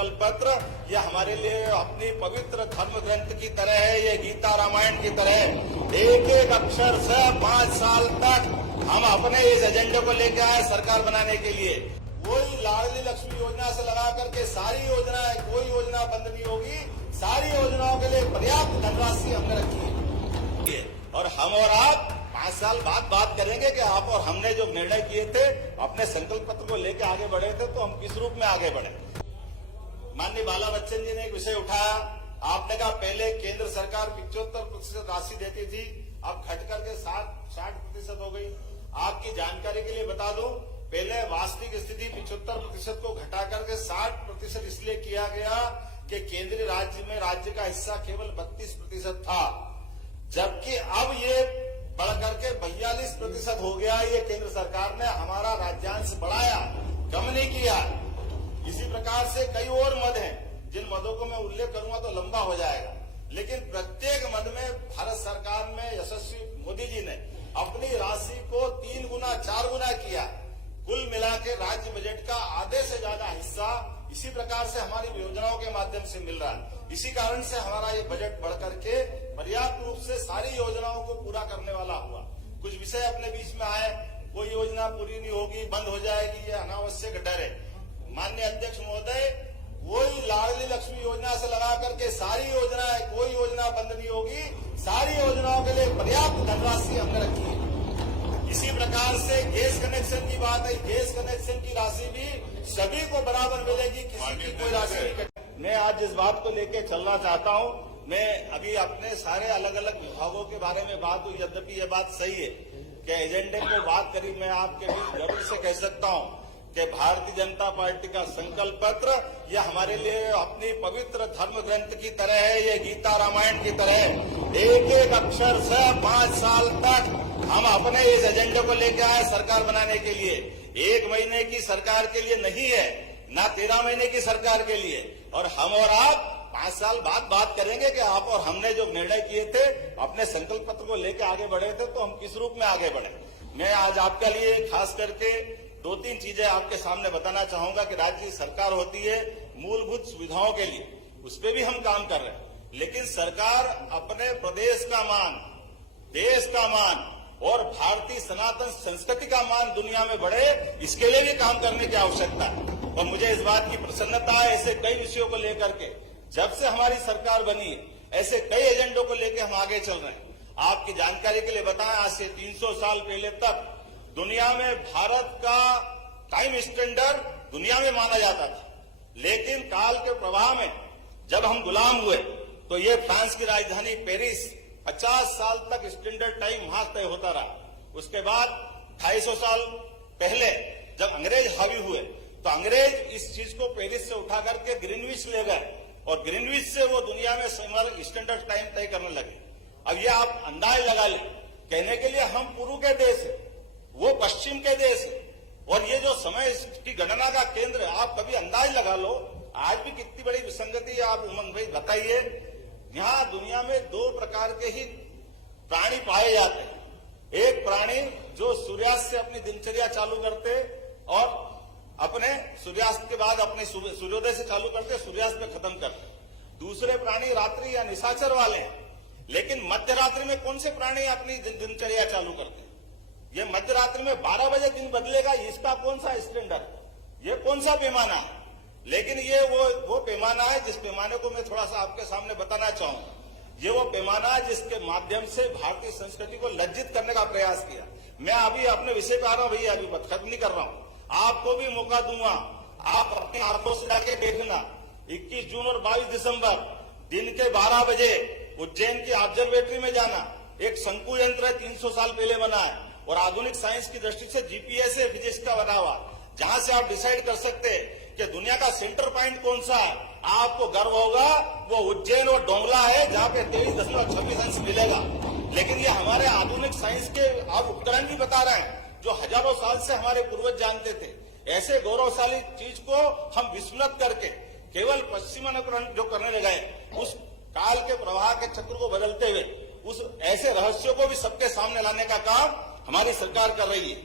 संकल्प पत्र ये हमारे लिए अपनी पवित्र धर्म ग्रंथ की तरह है, ये गीता रामायण की तरह है। एक एक अक्षर से 5 साल तक हम अपने इस एजेंडे को लेकर आए सरकार बनाने के लिए। कोई लाडली लक्ष्मी योजना से लगा करके सारी योजनाएं, कोई योजना बंद नहीं होगी। सारी योजनाओं के लिए पर्याप्त धनराशि हमने रखी है और हम और आप 5 साल बाद बात करेंगे कि आप और हमने जो निर्णय किए थे, अपने संकल्प पत्र को लेकर आगे बढ़े थे, तो हम किस रूप में आगे बढ़े। माननीय बाला बच्चन जी ने एक विषय उठाया। आपने कहा पहले केंद्र सरकार 75% राशि देती थी, अब घट करके 60% हो गई। आपकी जानकारी के लिए बता दूं, पहले वास्तविक स्थिति 75% को घटा करके 60% इसलिए किया गया कि केंद्रीय राज्य में राज्य का हिस्सा केवल 32% था, जबकि अब ये बढ़ करके 42% हो गया। ये केंद्र सरकार ने हमारा राज्यांश बढ़ाया, कम नहीं किया। इसी प्रकार से कई और मद हैं, जिन मदों को मैं उल्लेख करूंगा तो लंबा हो जाएगा, लेकिन प्रत्येक मद में भारत सरकार में यशस्वी मोदी जी ने अपनी राशि को 3 गुना 4 गुना किया। कुल मिला के राज्य बजट का आधे से ज्यादा हिस्सा इसी प्रकार से हमारी योजनाओं के माध्यम से मिल रहा है। इसी कारण से हमारा ये बजट बढ़ करके पर्याप्त रूप से सारी योजनाओं को पूरा करने वाला हुआ। कुछ विषय अपने बीच में आए, कोई योजना पूरी नहीं होगी, बंद हो जाएगी, ये अनावश्यक डर है। माननीय अध्यक्ष महोदय, कोई लाडली लक्ष्मी योजना से लगा करके सारी योजनाएं, कोई योजना बंद नहीं होगी। सारी योजनाओं के लिए पर्याप्त धनराशि हमने रखी है। इसी प्रकार से गैस कनेक्शन की बात है, गैस कनेक्शन की राशि भी सभी को बराबर मिलेगी, किसी की कोई राशि नहीं कटेगी। मैं आज इस बात को लेकर चलना चाहता हूं। मैं अभी अपने सारे अलग अलग विभागों के बारे में बात हुई, यद्यपि ये बात सही है कि एजेंडे को बात करी। मैं आपके बीच गर्व से कह सकता हूं कि भारतीय जनता पार्टी का संकल्प पत्र ये हमारे लिए अपनी पवित्र धर्म ग्रंथ की तरह है, ये गीता रामायण की तरह है। एक एक अक्षर से 5 साल तक हम अपने इस एजेंडे को लेकर आए सरकार बनाने के लिए। 1 महीने की सरकार के लिए नहीं है, ना 13 महीने की सरकार के लिए। और हम और आप 5 साल बाद बात करेंगे कि आप और हमने जो निर्णय किए थे, अपने संकल्प पत्र को लेकर आगे बढ़े थे, तो हम किस रूप में आगे बढ़े। मैं आज आपके लिए खास करके 2-3 चीजें आपके सामने बताना चाहूंगा कि राज्य सरकार होती है मूलभूत सुविधाओं के लिए, उस पर भी हम काम कर रहे हैं। लेकिन सरकार अपने प्रदेश का मान, देश का मान और भारतीय सनातन संस्कृति का मान दुनिया में बढ़े, इसके लिए भी काम करने की आवश्यकता है। और मुझे इस बात की प्रसन्नता है, ऐसे कई विषयों को लेकर के जब से हमारी सरकार बनी है, ऐसे कई एजेंडों को लेकर हम आगे चल रहे हैं। आपकी जानकारी के लिए बताएं, आज से 300 साल पहले तक दुनिया में भारत का टाइम स्टैंडर्ड दुनिया में माना जाता था, लेकिन काल के प्रवाह में जब हम गुलाम हुए तो ये फ्रांस की राजधानी पेरिस 50 साल तक स्टैंडर्ड टाइम वहां तय होता रहा। उसके बाद 250 साल पहले जब अंग्रेज हावी हुए तो अंग्रेज इस चीज को पेरिस से उठा करके ग्रीनविच ले गए और ग्रीनविच से वो दुनिया में स्टैंडर्ड टाइम तय करने लगे। अब ये आप अंदाज लगा लें, कहने के लिए हम पूर्व के देश है, वो पश्चिम के देश है, और ये जो समय की गणना का केंद्र है, आप कभी अंदाज लगा लो आज भी कितनी बड़ी विसंगति है। आप उमंग भाई बताइए, यहाँ दुनिया में 2 प्रकार के ही प्राणी पाए जाते हैं। एक प्राणी जो सूर्यास्त से अपनी दिनचर्या चालू करते और अपने सूर्यास्त के बाद अपने सूर्योदय से चालू करते, सूर्यास्त पे खत्म करते। दूसरे प्राणी रात्रि या निशाचर वाले हैं। लेकिन मध्य रात्रि में कौन से प्राणी अपनी दिनचर्या चालू करते हैं? ये मध्य रात्रि में 12 बजे दिन बदलेगा, इसका कौन सा स्टैंडर्ड, ये कौन सा पैमाना है? लेकिन ये वो पैमाना है जिस पैमाने को मैं थोड़ा सा आपके सामने बताना चाहूंगा। ये वो पैमाना है जिसके माध्यम से भारतीय संस्कृति को लज्जित करने का प्रयास किया। मैं अभी अपने विषय पे आ रहा हूं भैया, अभी खत्म नहीं कर रहा हूं, आपको भी मौका दूंगा। आप अपने आंखों से जाके देखना, 21 जून और 22 दिसंबर दिन के 12 बजे उज्जैन की ऑब्जर्वेटरी में जाना। एक शंकु यंत्र है, 300 साल पहले बना है और आधुनिक साइंस की दृष्टि से जीपीएस है फिजिक्स का बना हुआ, जहां से आप डिसाइड कर सकते हैं कि दुनिया का सेंटर पॉइंट कौन सा है। आपको गर्व होगा वो उज्जैन और डोंगला है, जहां पे 23.26 अंश मिलेगा। लेकिन ये हमारे आधुनिक साइंस के आप उपकरण भी बता रहे हैं, जो हजारों साल से हमारे पूर्वज जानते थे। ऐसे गौरवशाली चीज को हम विस्मृत करके केवल पश्चिमानुकरण जो करने लगे, उस काल के प्रवाह के चक्र को बदलते हुए उस ऐसे रहस्यों को भी सबके सामने लाने का काम हमारी सरकार कर रही है।